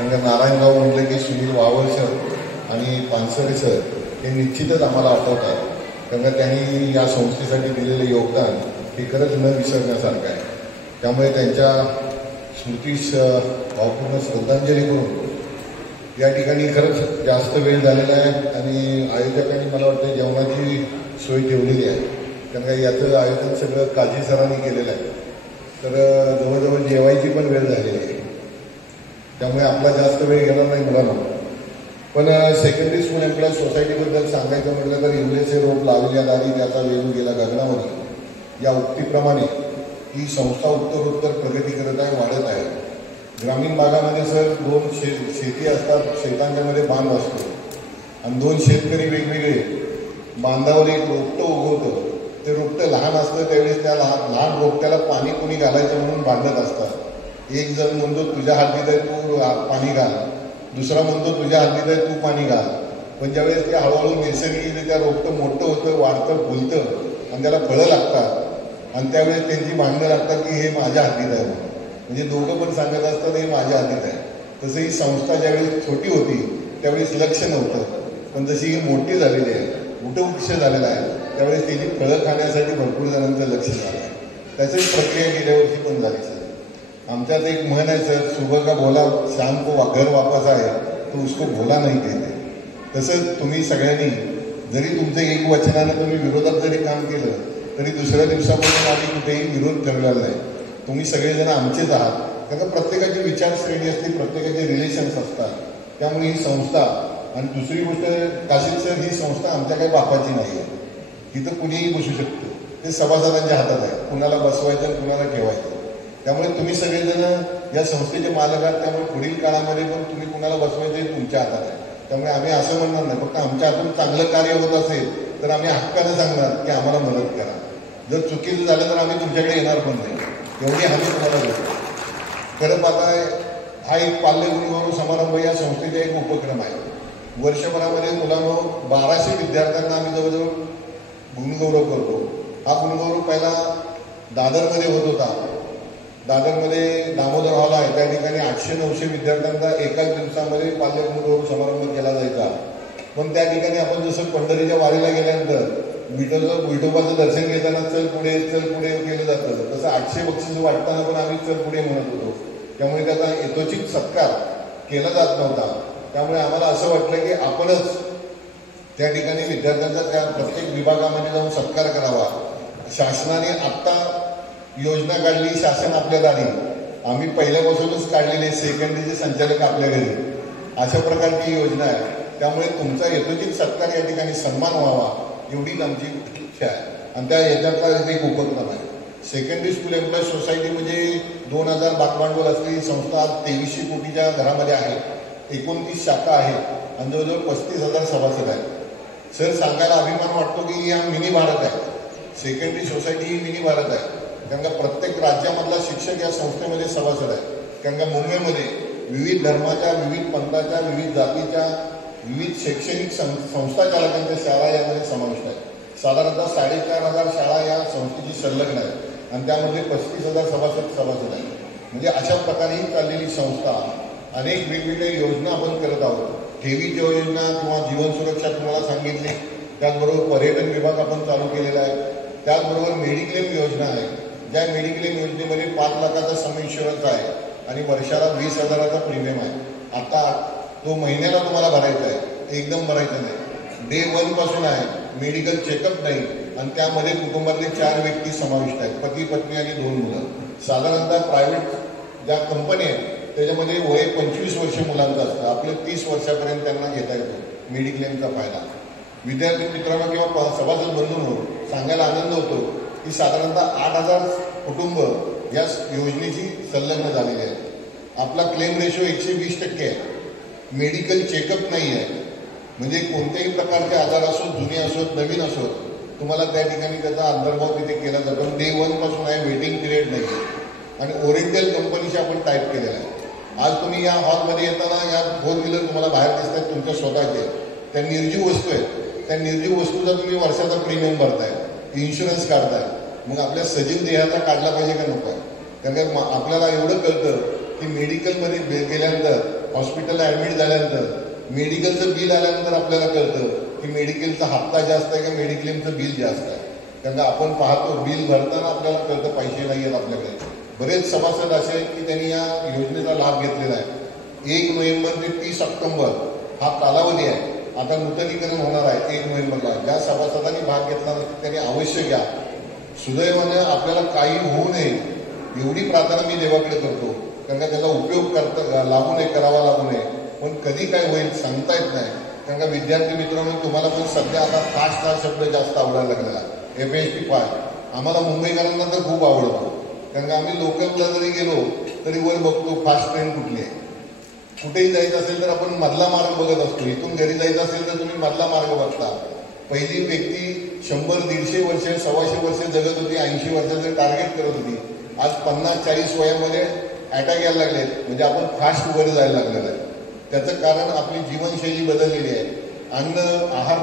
कारण का नारायणराव म्हटलं की सुनील वावळ सर आणि पानसरे सर हे निश्चितच आम्हाला आठवतात. कारण का त्यांनी या संस्थेसाठी दिलेलं योगदान हे खरंच न विसरण्यासारखं आहे. त्यामुळे त्यांच्या स्मृतीस भावपूर्ण श्रद्धांजली करून या ठिकाणी खरंच जास्त वेळ झालेला आहे आणि आयोजकांनी मला वाटतं जेवणाची सोय ठेवलेली आहे. कारण का याचं आयोजन सगळं काजी सरांनी केलेलं आहे. तर जवळजवळ जेवायची पण वेळ झालेली आहे. त्यामुळे आपला जास्त वेळ घेणार नाही मुलांना. पण सेकंडरी स्कूल एम्प्लॉईज सोसायटीबद्दल सांगायचं म्हटलं तर इंग्रजचे रोप लावल्या दारी त्याचा वेगू गेला गगनावरी या उक्तीप्रमाणे ही संस्था उत्तरोत्तर प्रगती करत आहे, वाढत आहे. ग्रामीण भागामध्ये सर 2 शेती असतात, शेतांच्यामध्ये बांध असतो आणि 2 शेतकरी वेगवेगळे बांधावर एक रोपटं उगवतं. ते रोपटं लहान असतं त्यावेळेस त्या लहान रोपट्याला पाणी कोणी घालायचं म्हणून बांधत असतात. एक जण म्हणतो तुझ्या हद्दीत आहे तू पाणी घाल, दुसरा म्हणतो तुझ्या हद्दीत आहे तू पाणी घाल. पण ज्यावेळेस ते हळूहळू नैसर्गिकरित्या रोपटं मोठं होतं, वाढतं, फुलतं आणि त्याला फळं लागतात आणि त्यावेळेस त्यांची भांडणं लागतात की हे माझ्या हद्दीत आहे म्हणून. म्हणजे दोघं पण सांगत असतात हे माझ्या हद्दीत आहे. तसं ही संस्था ज्यावेळेस छोटी होती त्यावेळेस लक्ष नव्हतं, पण जशी ही मोठी झालेली आहे, वृक्ष झालेला आहे, त्यावेळेस त्याची फळं खाण्यासाठी भरपूर जणांचं लक्ष झालं आहे. त्याचीच प्रक्रिया गेल्या वर्षी पण झाली सर. आमच्यात एक म्हण आहे सर, सुबह का भोला शाम को घर वापस आहे तो उसको भोला नाही कहते. तसंच तुम्ही सगळ्यांनी जरी तुमचं एक वचनानं तुम्ही विरोधात जरी काम केलं तरी दुसऱ्या दिवसापासून आम्ही कुठेही विरोध ठरलेला नाही. तुम्ही सगळेजण आमचेच आहात. कारण प्रत्येकाची विचारश्रेणी असते, प्रत्येकाचे रिलेशन्स असतात. त्यामुळे ही संस्था आणि दुसरी गोष्ट काशीद सर, ही संस्था आमच्या काही बापाची नाही आहे. तिथं कुणीही बसू शकतो. ते सभासदांच्या हातात आहे, कुणाला बसवायचं आणि कुणाला ठेवायचं. त्यामुळे तुम्ही सगळेजण या संस्थेचे मालक आहात. त्यामुळे पुढील काळामध्ये पण तुम्ही कुणाला बसवायचं हे तुमच्या हातात आहे. त्यामुळे आम्ही असं म्हणणार नाही, फक्त आमच्या हातून चांगलं कार्य होत असेल तर आम्ही हक्कानं सांगणार की आम्हाला मदत करा. जर चुकीचं झालं तर आम्ही तुमच्याकडे येणार पण नाही, एवढी हमी तुम्हाला देतो. खरं पाहताय हा एक पाल्य गुणगौरव समारंभ या संस्थेचा एक उपक्रम आहे. वर्षभरामध्ये मुलांनो 1200 विद्यार्थ्यांना आम्ही जवळजवळ गुणगौरव करतो. हा गुणगौरव पहिला दादरमध्ये होत होता. दादरमध्ये दामोदर हॉल आहे, त्या ठिकाणी 800-900 विद्यार्थ्यांचा एकाच दिवसामध्ये पाल्य गुणगौरव समारंभ केला जायचा. पण त्या ठिकाणी आपण जसं पंढरीच्या वारीला गेल्यानंतर विठोबाचं दर्शन घेताना चल पुढे केलं जातं, तसं 800 बक्षीस वाटताना पण आम्ही चल पुढे म्हणत होतो. त्यामुळे त्याचा यथोचित सत्कार केला जात नव्हता. त्यामुळे आम्हाला असं वाटलं की आपणच त्या ठिकाणी विद्यार्थ्यांचा त्या प्रत्येक विभागामध्ये जाऊन सत्कार करावा. शासनाने आत्ता योजना काढली, शासन आपल्या दारी, आम्ही पहिल्यापासूनच काढलेले सेकंडरीचे संचालक आपल्या घरी, अशा प्रकारची योजना आहे. त्यामुळे तुमचा यथोचित सत्कार या ठिकाणी सन्मान व्हावा एवढीच आमची इच्छा आहे. आणि त्या याच्यातला एक उपक्रम आहे. सेकंडरी स्कूल एम्प्लॉईज सोसायटी म्हणजे 2000 भागभांडवल असलेली संस्था 2300 कोटीच्या घरामध्ये आहे. 29 शाखा आहेत आणि जवळजवळ 35,000 सभासद आहेत. सर, सांगायला अभिमान वाटतो की हा मिनी भारत आहे. सेकंडरी सोसायटी ही मिनी भारत आहे. कारण का प्रत्येक राज्यामधला शिक्षक या संस्थेमध्ये सभासद आहे. कारण का मुंबईमध्ये विविध धर्माच्या, विविध पंथाच्या, विविध जातीच्या, विविध शैक्षणिक संस्था चालकांच्या शाळा यामध्ये समाविष्ट आहेत. साधारणतः 4500 शाळा या संस्थेची संलग्न आहेत आणि त्यामध्ये 35,000 सभासद आहेत. म्हणजे अशा प्रकारे ही चाललेली संस्था अनेक वेगवेगळ्या योजना आपण करत आहोत. ठेवीची योजना किंवा जीवन सुरक्षा तुम्हाला सांगितली. त्याचबरोबर पर्यटन विभाग आपण चालू केलेला आहे. त्याचबरोबर मेडिक्लेम योजना आहे. ज्या मेडिक्लेम योजनेमध्ये 5 लाखाचा सम इन्शुरन्स आहे आणि वर्षाला 20,000चा प्रीमियम आहे. आता तो महिन्याला तुम्हाला भरायचा आहे, एकदम भरायचा नाही. डे 1 पासून आहे. मेडिकल चेकअप नाही आणि त्यामध्ये कुटुंबातले 4 व्यक्ती समाविष्ट आहेत, पती पत्नी आणि 2 मुलं. साधारणतः प्रायव्हेट ज्या कंपनी आहेत त्याच्यामध्ये वय 25 वर्ष मुलांचं असतं. आपले 30 वर्षापर्यंत त्यांना घेता येतो मेडिक्लेमचा फायदा. विद्यार्थी मित्रांनो किंवा सभासद बंधूंनो, सांगायला आनंद होतो की साधारणतः 8,000 कुटुंब या योजनेची संलग्न झालेली आहे. आपला क्लेम रेशो 120% आहे. मेडिकल चेकअप नाही आहे. म्हणजे कोणत्याही प्रकारचे आजार असोत, जुने असोत, नवीन असोत, तुम्हाला त्या ठिकाणी त्याचा अंतर्भाव तिथे केला जातो. डे 1 पासून आहे, वेटिंग पिरियड नाही आहे. आणि ओरिएंटल कंपनीशी आपण टाईप केलेला आहे. आज तुम्ही या हॉलमध्ये येताना या 4 व्हीलर तुम्हाला बाहेर दिसतात तुमच्या स्वतःचे, त्या निर्जीव वस्तू आहेत. त्या निर्जीव वस्तूचा तुम्ही वर्षाचा प्रीमियम भरताय, इन्शुरन्स काढताय. मग आपल्या सजीव देहाचा काढला पाहिजे का नको आहे? कारण का आपल्याला एवढं कळतं की मेडिकलमध्ये गेल्यानंतर हॉस्पिटलला ॲडमिट झाल्यानंतर मेडिकलचं बिल आल्यानंतर आपल्याला कळतं की मेडिकलचा हप्ता जास्त आहे का मेडिक्लेमचं बिल जास्त आहे. कारण का आपण पाहतो बिल भरताना आपल्याला कळतं पैसे नाही आहेत आपल्याकडे. बरेच सभासद असे आहेत की त्यांनी या योजनेचा लाभ घेतलेला आहे. 1 नोव्हेंबर ते 30 ऑक्टोबर हा कालावधी आहे. आता नूतनीकरण होणार आहे 1 नोव्हेंबरला. ज्या सभासदांनी भाग घेतला नसेल त्यांनी अवश्य घ्या. सुदैवाने आपल्याला काही होऊ नये एवढी प्रार्थना मी देवाकडे करतो. कारण का त्याचा उपयोग लागू नये, करावा लागू नये. पण कधी काय होईल सांगता येत नाही. कारण का विद्यार्थी मित्रांनो तुम्हाला पण सध्या आता फास्ट हा शब्द जास्त आवडायला लागलेला आहे. FST फास्ट आम्हाला मुंबईकरांना तर खूप आवडतो. कारण का आम्ही लोकलला जरी गेलो तरी वर बघतो फास्ट ट्रेन कुठली आहे. कुठेही जायचं असेल तर आपण मधला मार्ग बघत असतो. इथून घरी जायचं असेल तर तुम्ही मधला मार्ग बघता. पहिली व्यक्ती 100-150 वर्ष 125 वर्ष जगत होती, 80 वर्षाचं टार्गेट करत होती. आज 50-40 वयामध्ये अटॅक यायला लागले. म्हणजे आपण फास्ट वर जायला लागलेलं आहे. त्याचं कारण आपली जीवनशैली बदललेली आहे. अन्न आहार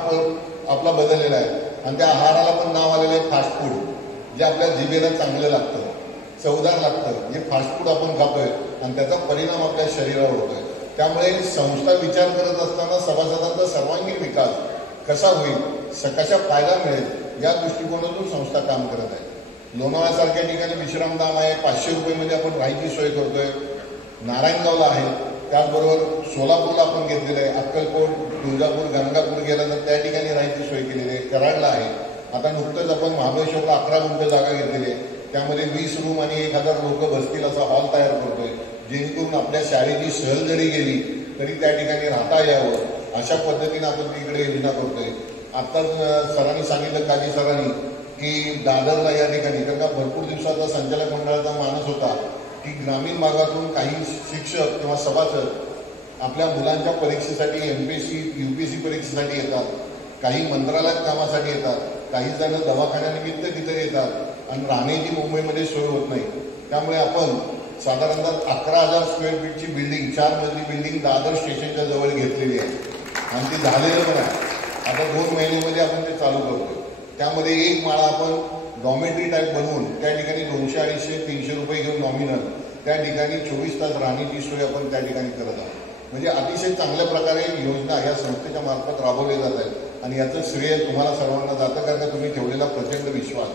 आपला बदललेला आहे आणि त्या आहाराला पण नाव आलेलं आहे फास्ट फूड. जे आपल्या जिभेला चांगलं लागतं, चवदार लागतं, जे फास्ट फूड आपण खातोय आणि त्याचा परिणाम आपल्या शरीरावर होतोय. त्यामुळे संस्था विचार करत असताना सभासदांचा सर्वांगीण विकास कसा होईल, कशा फायदा मिळेल या दृष्टिकोनातून संस्था काम करत आहे. लोणावळ्यासारख्या ठिकाणी विश्रामधाम आहे. 500 रुपयेमध्ये आपण राहायची सोय करतोय. नारायणगावला आहे. त्याचबरोबर सोलापूरला आपण घेतलेलं आहे. अक्कलकोट, तुळजापूर, गंगापूर गेलं तर त्या ठिकाणी राहायची सोय केलेली आहे. कराडला आहे. आता नुकतंच आपण महाबळेश्वरला 11 गुंठ जागा घेतलेली आहे. त्यामध्ये 20 रूम आणि 1000 लोक बसतील असा हॉल तयार करतोय. जेणेकरून आपल्या शाळेची सहल जरी गेली तरी त्या ठिकाणी राहता यावं अशा पद्धतीने आपण तिकडे योजना करतोय. आत्ताच सरांनी सांगितलं, काजी सरांनी, की दादरला या ठिकाणी कारण का भरपूर दिवसाचा संचालक मंडळाचा मानस होता की ग्रामीण भागातून काही शिक्षक किंवा सभासद आपल्या मुलांच्या परीक्षेसाठी MPSC UPSC परीक्षेसाठी येतात. काही मंत्रालयात कामासाठी येतात. काही जण दवाखान्यानिमित्त तिथे येतात आणि राहण्याची मुंबईमध्ये सोय होत नाही. त्यामुळे आपण साधारणतः 11,000 स्क्वेअर फीटची बिल्डिंग, 4 मजली बिल्डिंग दादर स्टेशनच्या जवळ घेतलेली आहे आणि ते झालेलं पण आहे. आता 2 महिन्यामध्ये आपण ते चालू करतो. त्यामध्ये एक माळा आपण डॉमेटरी टाईप बनवून त्या ठिकाणी 200, 250, 300 रुपये घेऊन नॉमिनल त्या ठिकाणी 24 तास राहण्याची सोय आपण त्या ठिकाणी करत आहोत. म्हणजे अतिशय चांगल्या प्रकारे योजना ह्या संस्थेच्या मार्फत राबवली जात आहे आणि याचं श्रेय तुम्हाला सर्वांना जातं. कारण का तुम्ही ठेवलेला प्रचंड विश्वास,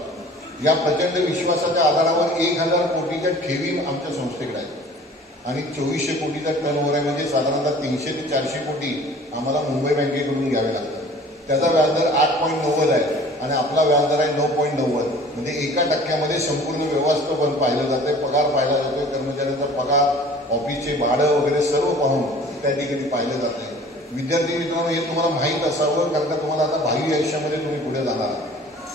या प्रचंड विश्वासाच्या आधारावर 1000 कोटीच्या ठेवी आमच्या संस्थेकडे आहेत आणि 2400 कोटीचा टर्नओव्हर आहे. म्हणजे साधारणतः 300 ते 400 कोटी आम्हाला मुंबई बँकेकडून घ्यावे लागतात. त्याचा व्याजदर 8.90 आहे आणि आपला व्याजदर आहे 9.90. म्हणजे 1% संपूर्ण व्यवस्थापन पाहिलं जाते, पगार पाहिला जातोय, कर्मचाऱ्यांचा पगार, ऑफिसचे भाडं वगैरे सर्व पाहून त्या ठिकाणी पाहिलं जात आहे. विद्यार्थी मित्रांनो हे तुम्हाला माहीत असावं कारण का तुम्हाला आता भावी आयुष्यामध्ये तुम्ही पुढे जाणार आहात.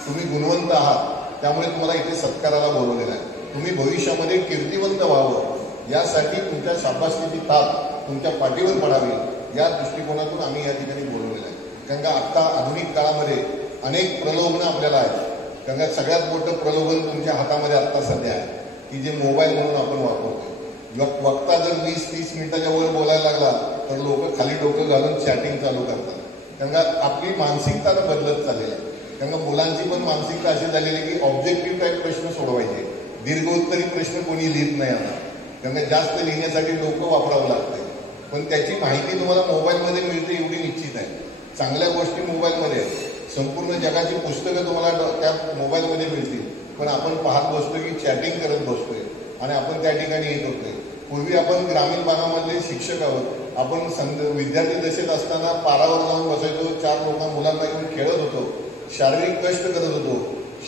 तुम्ही गुणवंत आहात त्यामुळे तुम्हाला इथे सत्काराला बोलवलेलं आहे. तुम्ही भविष्यामध्ये कीर्तिवंत व्हावं यासाठी तुमच्या शाबासकीची ताप तुमच्या पाठीवर पडावी या दृष्टिकोनातून आम्ही या ठिकाणी बोलवलेलं आहे. कारण का आत्ता आधुनिक काळामध्ये अनेक प्रलोभनं आपल्याला आहेत. कारण का सगळ्यात मोठं प्रलोभन तुमच्या हातामध्ये आत्ता सध्या आहे की जे मोबाईल म्हणून आपण वापरतो. वक्ता जर 20-30 मिनिटाच्या वर बोलायला लागला तर लोक खाली डोकं घालून चॅटिंग चालू करतात. कारण का आपली मानसिकता आता बदलत चाललेली आहे. कारण का मुलांची पण मानसिकता अशी झालेली आहे की ऑब्जेक्टिव्ह टाईप प्रश्न सोडवायचे, दीर्घोत्तरी प्रश्न कोणी लिहित नाही आता. कारण का जास्त लिहिण्यासाठी डोकं वापरावं लागतंय. पण त्याची माहिती तुम्हाला मोबाईलमध्ये मिळते एवढी निश्चित आहे. चांगल्या गोष्टी मोबाईलमध्ये आहेत. संपूर्ण जगाची पुस्तकं तुम्हाला त्या मोबाईलमध्ये मिळतील. पण आपण पाहत बसतो की चॅटिंग करत बसतोय आणि आपण त्या ठिकाणी हे करतोय. पूर्वी आपण ग्रामीण भागामधले शिक्षक आहोत. आपण विद्यार्थी दशेत असताना पारावर जाऊन बसायचो, 4 मुलांना घेऊन खेळत होतो, शारीरिक कष्ट करत होतो.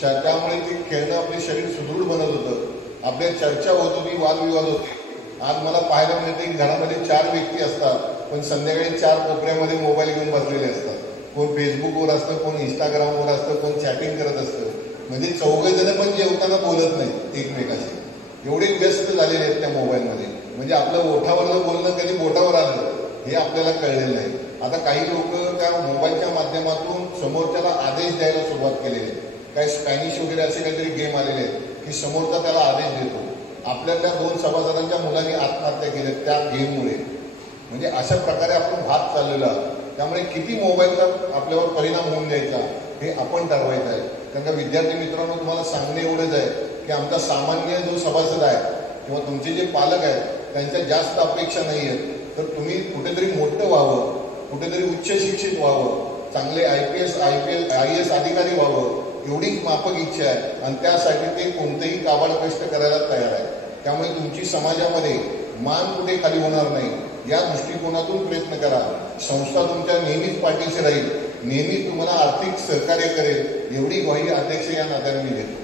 त्यामुळे ते खेळणं आपले शरीर सुदृढ बनत होतं. आपल्या चर्चा होत होती, वादविवाद होते. आज मला पाहायला मिळते की घरामध्ये 4 व्यक्ती असतात पण संध्याकाळी 4 कोपऱ्यामध्ये मोबाईल घेऊन बसलेले असतात. कोण फेसबुकवर असतं, कोण इंस्टाग्रामवर असतं, कोण चॅटिंग करत असतं. म्हणजे 4 जण पण जेवताना बोलत नाही एकमेकाशी. एवढे व्यस्त झालेले आहेत त्या मोबाईलमध्ये. म्हणजे आपलं ओठावरलं बोलणं कधी बोटावर आलं हे आपल्याला कळलेलं नाही. आता काही लोक त्या मोबाईलच्या माध्यमातून समोरच्याला आदेश द्यायला सुरुवात केलेली आहे. काही स्पॅनिश वगैरे असे काहीतरी गेम आलेले आहेत की समोरचा त्याला आदेश देतो. आपल्यातल्या 2 सभासदांच्या मुलांनी आत्महत्या केल्या त्या गेममुळे. म्हणजे अशा प्रकारे आपण भात चाललेला. त्यामुळे किती मोबाईलचा आपल्यावर परिणाम होऊन द्यायचा हे आपण ठरवायचं आहे. कारण का विद्यार्थी मित्रांनो तुम्हाला सांगणे एवढंच आहे की आमचा सामान्य जो सभासद आहे किंवा तुमचे जे पालक आहेत त्यांच्या जास्त अपेक्षा नाही आहेत. तर तुम्ही कुठेतरी मोठं व्हावं, कुठेतरी उच्च शिक्षित व्हावं, चांगले IPS IAS अधिकारी व्हावं, एवढीच माफक इच्छा आहे आणि त्यासाठी ते कोणतेही काबाड कष्ट करायला तयार आहे. त्यामुळे तुमची समाजामध्ये मान कुठे खाली होणार नाही या दृष्टिकोनातून प्रयत्न करा. संस्था तुमच्या नेहमीच पाठीशी राहील, नेहमीच तुम्हाला आर्थिक सहकार्य करेल एवढी ग्वाही अध्यक्ष या नात्याने मी देतो.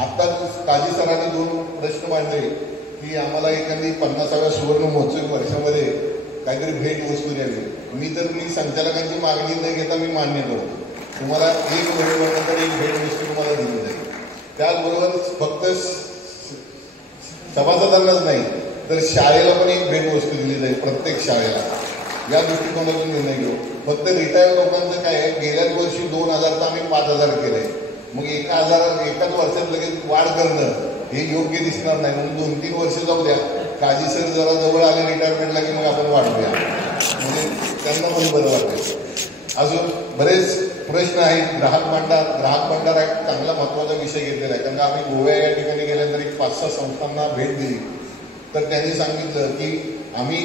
आत्ताच काजी सरांनी 2 प्रश्न मांडले की आम्हाला एखादी 50व्या सुवर्ण महोत्सवी वर्षामध्ये काहीतरी भेट वस्तू द्यावी. मी संचालकांची मागणी न घेता मी मान्य करतो. तुम्हाला 1 नोव्हेंबरनंतर एक भेट वस्तू तुम्हाला दिली जाईल. त्याचबरोबर फक्त सभासदांनाच नाही तर शाळेला पण एक भेट वस्तू दिली जाईल, प्रत्येक शाळेला. या दृष्टिकोनातून निर्णय घेऊ. फक्त रिटायर्ड लोकांचं काय आहे, गेल्याच वर्षी 2,000 तर आम्ही 5,000 केलंय. मग एकाच वर्षात लगेच वाढ करणं हे योग्य दिसणार नाही. म्हणून 2-3 वर्ष जाऊ द्या. काजी सर जरा जवळ आले रिटायरमेंटला की मग आपण वाढूया, म्हणजे त्यांना पण बरं वाटेल. अजून बरेच प्रश्न आहेत. ग्राहक भांडार एक चांगला महत्त्वाचा विषय घेतलेला आहे. कारण का आम्ही गोव्या या ठिकाणी गेल्यानंतर एक 5-6 संस्थांना भेट दिली तर त्यांनी सांगितलं की आम्ही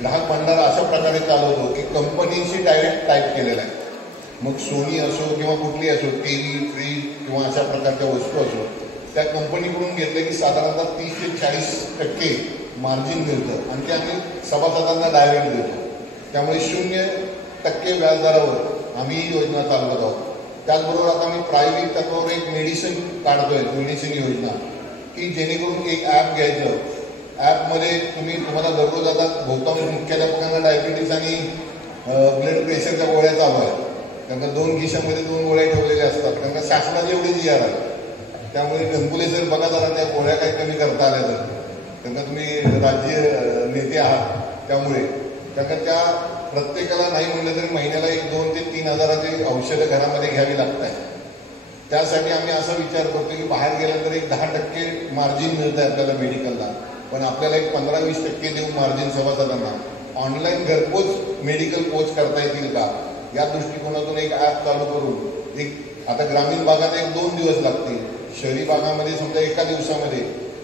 ग्राहक भांडार अशा प्रकारे चालवतो की कंपनीशी डायरेक्ट टाईप केलेला आहे. मग सोनी असो किंवा कुठली असो, TV, फ्रीज किंवा अशा प्रकारच्या वस्तू असो, त्या कंपनीकडून घेतले की साधारणतः 30 ते 40% मार्जिन मिळतं आणि ते आम्ही सभासदांना डायरेक्ट देतो. त्यामुळे 0% व्याजदरावर आम्ही ही योजना चालवत आहोत. त्याचबरोबर आता आम्ही प्रायोगिक तत्वावर एक मेडिसिन काढतोय, मेडिसिन योजना, की जेणेकरून एक ॲप घ्यायचं. ॲपमध्ये तुम्हाला दररोज आता बहुतांश मुख्याध्यापकांना डायबिटीस आणि ब्लड प्रेशरच्या गोळ्या चालू आहेत. त्यांना 2 खिशामध्ये 2 गोळ्या ठेवलेल्या असतात. त्यांना शासनाची एवढी GR आहे. त्यामुळे गणपुले सर बघा जरा त्या गोळ्या काही कमी करता आल्या तर. त्यांना तुम्ही राज्य नेते आहात त्यामुळे त्या प्रत्येकाला नाही म्हणलं तरी महिन्याला 2 ते 3 हजाराची औषधं घरामध्ये घ्यावी लागत आहे. त्यासाठी आम्ही असा विचार करतो की बाहेर गेल्यानंतर एक 10% मार्जिन मिळतं आहे आपल्याला मेडिकलला, पण आपल्याला एक 15-20% देऊन मार्जिन सभासदांना ऑनलाईन घरपोच मेडिकल पोच करता येतील का या दृष्टिकोनातून एक ॲप चालू करून आता ग्रामीण भागात 1-2 दिवस लागतील, शहरी भागामध्ये समजा एका दिवसामध्ये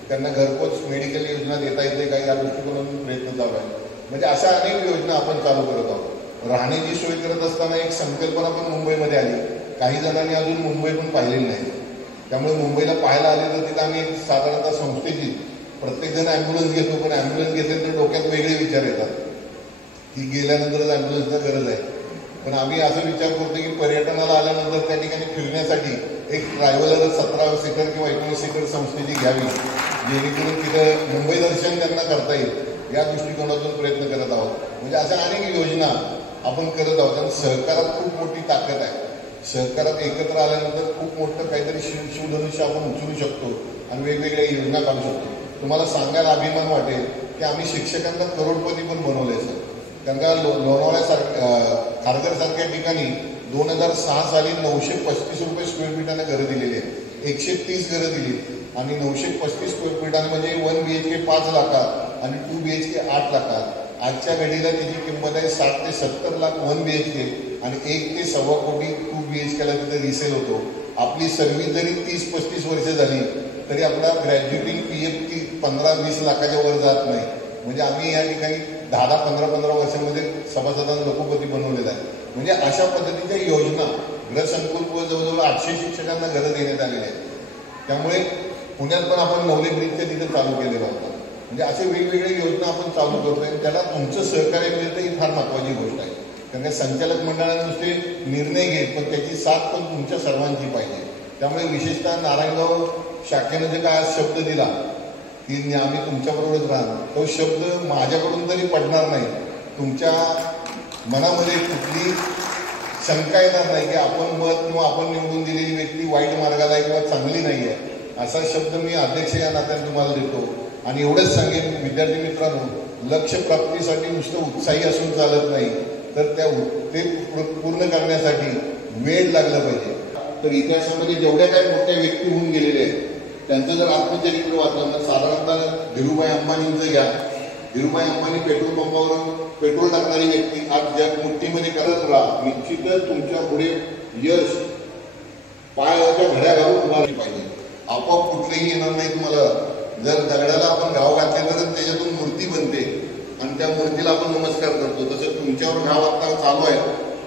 त्यांना घरपोच मेडिकल योजना देता येते का या दृष्टिकोनातून प्रयत्न चालू आहे. म्हणजे अशा अनेक योजना आपण चालू करत आहोत. राहण्याची सोय करत असताना एक संकल्पना पण मुंबईमध्ये आली. काही जणांनी अजून मुंबई पण पाहिलेली नाही. त्यामुळे मुंबईला पाहायला आले तर तिथं आम्ही साधारणतः संस्थेची प्रत्येकजण ॲम्ब्युलन्स घेतो, पण ॲम्ब्युलन्स घेतले तर डोक्यात वेगळे विचार येतात की गेल्यानंतरच ॲम्ब्युलन्सचा गरज आहे. पण आम्ही असं विचार करतो की पर्यटनाला आल्यानंतर त्या ठिकाणी फिरण्यासाठी एक ट्रॅव्हलर 17 सीटर किंवा 19 सीटर संस्थेची घ्यावी, जेणेकरून तिथं मुंबई दर्शन त्यांना करता येईल या दृष्टिकोनातून प्रयत्न करत आहोत. म्हणजे अशा अनेक योजना आपण करत आहोत. आणि सहकारात खूप मोठी ताकद आहे. सहकारात एकत्र आल्यानंतर खूप मोठं काहीतरी शिवधनुष्य आपण उचलू शकतो आणि वेगवेगळ्या योजना काढू शकतो. तुम्हाला सांगायला अभिमान वाटेल की आम्ही शिक्षकांना करोडपती पण बनवले सर. कारण का खारघरसारख्या ठिकाणी 2006 साली 935 रुपये स्क्वेअर फीटाने घरं दिलेली आहेत. 130 घरं दिली आणि 935 स्क्वेअर फीटाने म्हणजे 1 BHK 5 लाखात आणि 2 BHK 8 लाखात. आजच्या घडीला त्याची किंमत आहे 60 ते 70 लाख 1 BHK आणि 1 ते 1.25 कोटी 2 BHKला तिथे रिसेल होतो. आपली सर्व्हिस जरी 30-35 वर्ष झाली तरी आपला ग्रॅज्युएटिंग PF 15-20 लाखाच्या वर जात नाही. म्हणजे आम्ही या ठिकाणी 10-15 वर्षामध्ये सभासदांना लोकोपती बनवलेला आहे. म्हणजे अशा पद्धतीच्या योजना गृहसंकुल जवळजवळ 800 शिक्षकांना घरं देण्यात आलेली आहेत. त्यामुळे पुण्यात पण आपण नवले ब्रिजच्या तिथे चालू केलेला होता. म्हणजे असे वेगवेगळे योजना आपण चालू करतोय आणि त्याला तुमचं सहकार्य मिळतं ही फार महत्त्वाची गोष्ट आहे. कारण का संचालक मंडळाने नुसते निर्णय घेत पण त्याची साथ पण तुमच्या सर्वांची पाहिजे. त्यामुळे विशेषतः नारायणगाव शाखेनं जे काय आज शब्द दिला की आम्ही तुमच्याबरोबरच राहणार, तो शब्द माझ्याकडून तरी पडणार नाही. तुमच्या मनामध्ये कुठली शंका येणार नाही की आपण मत किंवा आपण निवडून दिलेली व्यक्ती वाईट मार्गाला आहे किंवा चांगली नाही आहे. असा शब्द मी अध्यक्ष या नात्याने तुम्हाला देतो. आणि एवढंच सांगेन विद्यार्थी मित्रांनो, लक्ष्य प्राप्तीसाठी नुसतं उत्साही असून चालत नाही तर ते पूर्ण करण्यासाठी वेळ लागला पाहिजे. तर इतिहासामध्ये जेवढ्या काही मोठ्या व्यक्ती होऊन गेलेल्या आहेत त्यांचं जर आत्मचरित्र वाचलं तर साधारणतः धीरूभाई अंबानींचं घ्या. धीरूभाई अंबानी पेट्रोल पंपावरून पेट्रोल टाकणारी व्यक्ती आज जग मुठ्ठीमध्ये करत राहा. निश्चितच तुमच्या पुढे यश पायाच्या घड्या घालून उभारली पाहिजे. आपोआप कुठलेही येणार नाही तुम्हाला. जर दगडाला आपण घाव घातले तर त्याच्यातून मूर्ती बनते. आणि त्या मूर्तीला आपण नमस्कार करतो. तसं तुमच्यावर घाव आता चालू आहे,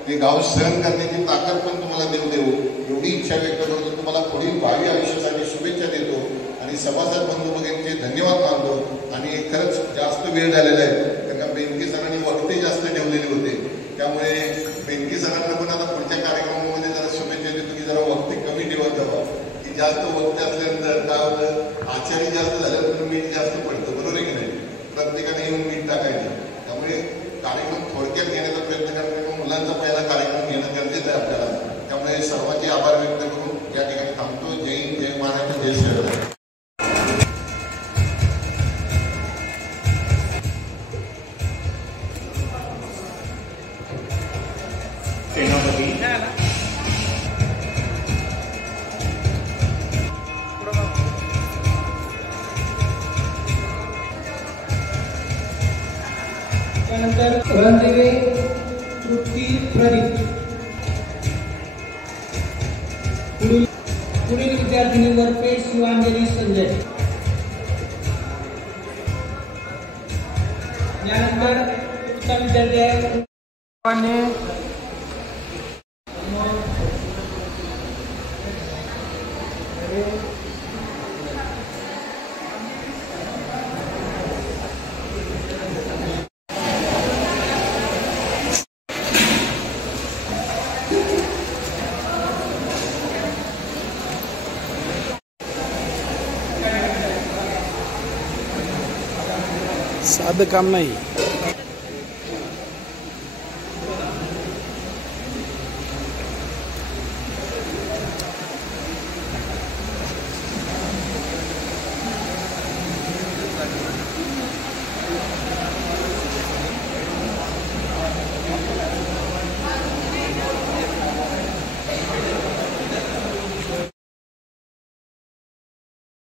ते घाव सहन करण्याची ताकद पण तुम्हाला देऊ एवढी इच्छा व्यक्त करतो. तुम्हाला पुढील भावी आयुष्यासाठी शुभेच्छा देतो आणि सभासद बंधू भगिनींचे धन्यवाद मानतो. आणि खरंच जास्त वेळ झालेला आहे, कारण बेनके सरांनी वक्ते जास्त ठेवलेले होते, त्यामुळे बेनके सरांना पण आता पुढच्या कार्यक्रमामध्ये जरा शुभेच्छा देतो की जरा वक्ते कमी ठेवत जावं. की जास्त वक्ते असल्यानंतर काय होतं, आचारी जास्त झाल्यानंतर मीठ जास्त पडतं, बरोबर आहे की नाही. प्रत्येकाने येऊन मीठ टाकायचं. त्यामुळे कार्यक्रम थोडक्यात घेण्याचा प्रयत्न करतो. मुलांचा पहिला कार्यक्रम घेणं गरजेचं आहे आपल्याला. त्यामुळे सर्वांचे आभार व्यक्त करून या ठिकाणी थांबतो. जय हिंद, जय महाराष्ट्र, जय शिवराय. त्यानंतर रणदेवे तृप्ती प्रदीप. पुढील विद्यार्थिनी वरपे शिवांजली संजय. यानंतर उत्तम विद्यार्थी आहे साधं काम नाही.